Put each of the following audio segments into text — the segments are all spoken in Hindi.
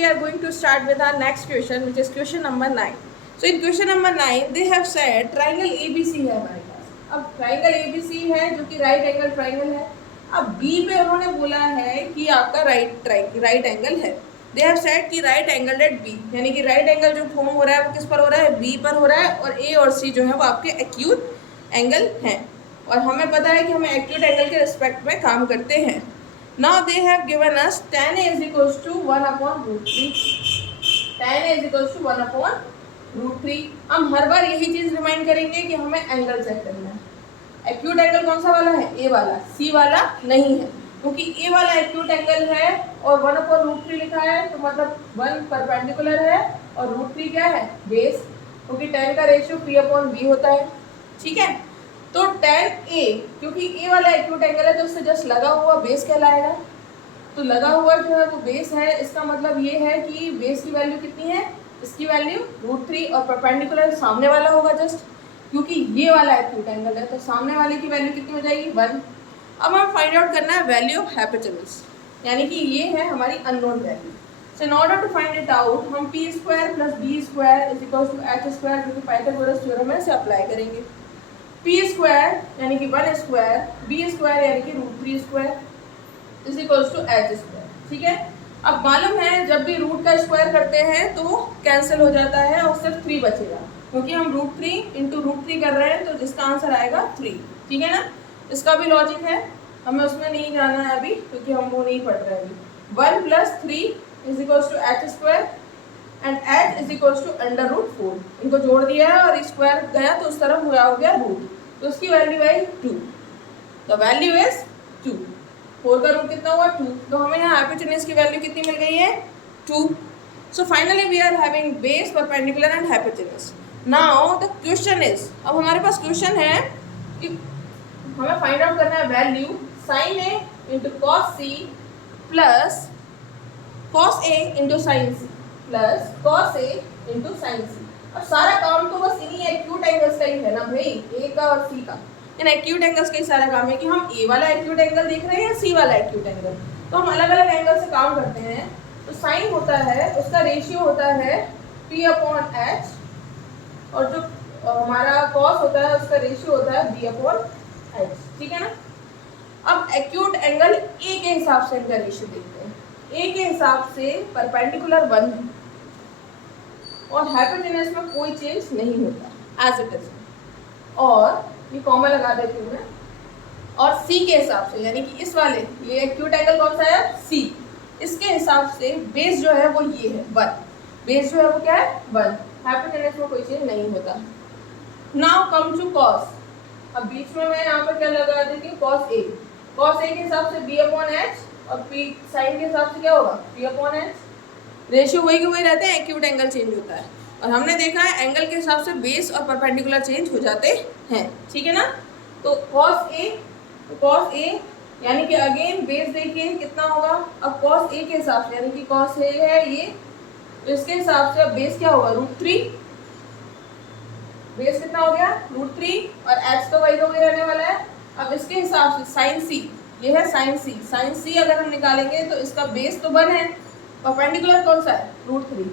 we are going to start with our next question, which is question number 9. So in question number 9 they have said triangle ABC है हमारे पास। अब triangle ABC है जो कि right angle triangle है। अब B पे उन्होंने बोला है कि आपका right angle है। They have said कि right angle at B, यानी कि right angle जो फॉर्म हो रहा है वो किस पर हो रहा है, B पर हो रहा है, और A और C जो है वो आपके acute angle हैं, और हमें पता है कि हमें acute angle के रिस्पेक्ट में काम करते हैं। Now they have given us tan A is equals to 1 upon root 3. tan A is equals to 1 upon root 3. हम हर बार यही चीज रिमाइंड करेंगे कि हमें एंगल चेक करना है। एक्यूट एंगल कौन सा वाला है, ए वाला, सी वाला नहीं है, क्योंकि ए वाला एक्यूट एंगल है और 1 upon root 3 लिखा है, तो मतलब 1 परपेंडिकुलर है और root 3 क्या है, बेस, क्योंकि tan का रेशियो p upon b होता है। ठीक है, तो tan A, क्योंकि A वाला एक्यूट एंगल है तो उससे जस्ट लगा हुआ बेस कहलाएगा। तो लगा हुआ जो है वो बेस है, इसका मतलब ये है कि बेस की वैल्यू कितनी है, इसकी वैल्यू √3, और परपेंडिकुलर सामने वाला होगा जस्ट, क्योंकि ये वाला एक्यूट एंगल है तो सामने वाले की वैल्यू कितनी हो जाएगी, 1। अब हमें फाइंड आउट करना है वैल्यू ऑफ हाइपोटेन्यूज, यानी कि ये है हमारी unknown value. So in order to find it out हम p² + b² = h² जो कि पाइथागोरस थ्योरम है से अप्लाई करेंगे। p² यानी कि 1 स्क्वायर, b² यानी कि √3² = h²। ठीक है, अब मालूम है जब भी रूट का स्क्वायर करते हैं तो कैंसिल हो जाता है और सिर्फ 3 बचेगा, क्योंकि हम √3 × √3 कर रहे हैं, तो जिसका आंसर आएगा 3। ठीक है ना, इसका भी लॉजिक है, हमें उसमें नहीं जाना है अभी क्योंकि हम वो नहीं पढ़ रहे हैं अभी। 1 + 3 = h² एंड h √4, इनको जोड़ दिया है और स्क्वायर गया तो उस तरफ हो गया रूट, तो उसकी value I 2। The value is 2। 4 का रूट कितना हुआ, 2, तो हमें यहाँ हाइपोटेन्यूज की वैल्यू कितनी मिल गई है, 2। So finally we are having base, perpendicular and hypotenuse. Now the question is, अब हमारे पास क्वेश्चन है कि हमें फाइंड आउट करना है value sin A × cos C plus cos A × sin C plus cos A × sin C। अब सारा काम तो बस इन्हीं एक्यूट एंगल्स का ही है ना भाई, ए का और सी का, इन एक्यूट एंगल्स का ही सारा काम है कि हम ए वाला एक्यूट एंगल देख रहे हैं या सी वाला एक्यूट एंगल। तो हम अलग अलग एंगल से काम करते हैं। तो साइन होता है, उसका रेशियो होता है p/h, और जो हमारा कॉस होता है उसका रेशियो होता है b/h। ठीक है ना, अब एक्यूट एंगल ए के हिसाब से इनका रेशियो देखते हैं। ए के हिसाब से परपेंडिकुलर 1 है और हाइपोटेन्यूज में कोई चेंज नहीं होता, एज इट इज, और ये कॉमा लगा देती हूँ मैं। और सी के हिसाब से, यानी कि इस वाले, ये एक्यूट एंगल कौन सा है, सी, इसके हिसाब से बेस जो है वो ये है 1, बेस जो है वो क्या है 1, हाइपोटेन्यूज में कोई चेंज नहीं होता। Now come to cos. अब बीच में मैं यहाँ पर क्या लगा देती हूँ, cos A। cos A के हिसाब से b/h, और p साइन के हिसाब से क्या होगा, p/h। रेशियो वही के वही रहते हैं, एक्यूट एंगल चेंज होता है, और हमने देखा है एंगल के हिसाब से बेस और परपेंडिकुलर चेंज हो जाते हैं। ठीक है ना, तो cos A यानी कि अगेन बेस देखिए कितना होगा। अब cos A के हिसाब से, यानी कि cos A है ये, तो इसके हिसाब से अब बेस क्या होगा, √3, बेस कितना हो गया, √3, और h तो वही का वही रहने वाला है। अब इसके हिसाब से sin C, ये है sin C अगर हम निकालेंगे तो इसका बेस तो 1 है, परपेंडिकुलर कौन सा है, √3,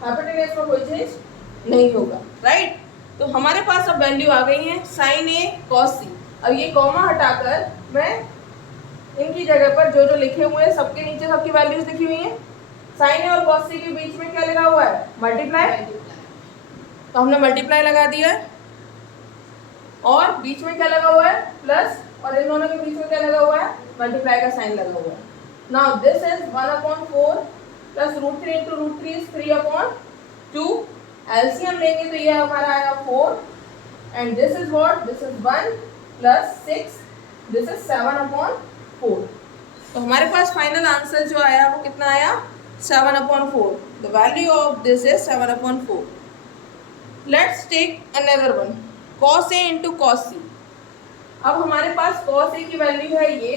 हाइपोटेन्यूज में कोई चेंज नहीं होगा, राइट। तो हमारे पास अब वैल्यू आ गई है sin A cos C। अब ये कॉमा हटाकर मैं इनकी जगह पर जो जो लिखे हुए हैं सबके नीचे सबकी वैल्यूज लिखी हुई हैं। sin A और cos C के बीच में क्या लगा हुआ है, मल्टीप्लाई, तो हमने मल्टीप्लाई लगा दिया है, और बीच में क्या लगा हुआ है, प्लस, और इन दोनों के बीच में क्या लगा हुआ है, मल्टीप्लाई का साइन लगा हुआ है। Now this is 1/4 plus √3 × √3 is 3/2। LCM लेंगे तो ये हमारा आया 4, and this is what, this is 1 plus 6, this is 7/4। तो हमारे पास फाइनल आंसर जो आया वो कितना आया, 7/4। The value of this is 7/4। Let's take another one, cos A × cos C। अब हमारे पास cos A की वैल्यू है ये,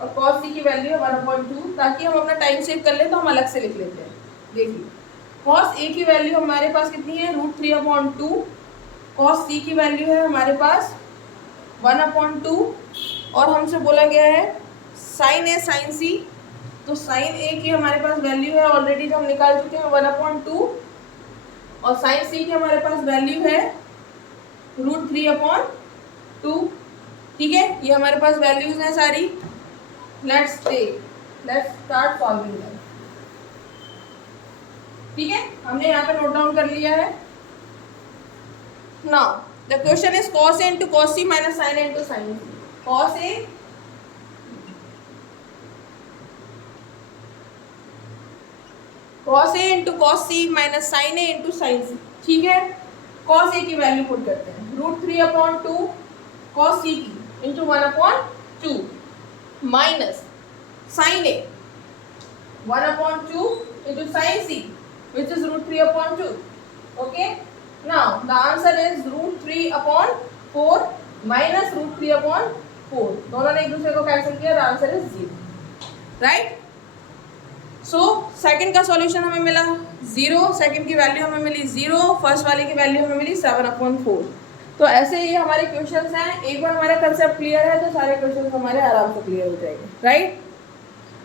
और cos C की वैल्यू है 1/2, ताकि हम अपना टाइम सेव कर लें तो हम अलग से लिख लेते हैं। देखिए cos A की वैल्यू हमारे पास कितनी है, √3/2, cos C की वैल्यू है हमारे पास 1/2, और हमसे बोला गया है sin A sin C तो साइन ए की हमारे पास वैल्यू है ऑलरेडी जो हम निकाल चुके हैं 1/2 और साइन सी की हमारे पास वैल्यू है √3/2। ठीक है, ये हमारे पास वैल्यूज हैं सारी। Let's start solving them. ठीक है, हमने यहाँ पे नोट डाउन कर लिया है। Now the question is cos A into cos C minus sin A into sin C। cos A into cos C minus sin A into sin C। ठीक है, cos A की वैल्यू पुट करते हैं √3/2 cos C की into 1/2 minus sin A 1/2 into sin C which is √3/2। okay, now the answer is √3/4 minus √3/4। दोनों ने एक दूसरे को कैंसिल किया, the answer is 0। Right, so second का सॉल्यूशन हमें मिला 0, सेकंड की वैल्यू हमें मिली 0, फर्स्ट वाले की वैल्यू हमें मिली 7/4। तो ऐसे ही हमारे क्वेश्चंस हैं। एक बार हमारा कंसेप्ट क्लियर है तो सारे क्वेश्चंस हमारे आराम से क्लियर हो जाएंगे। राइट।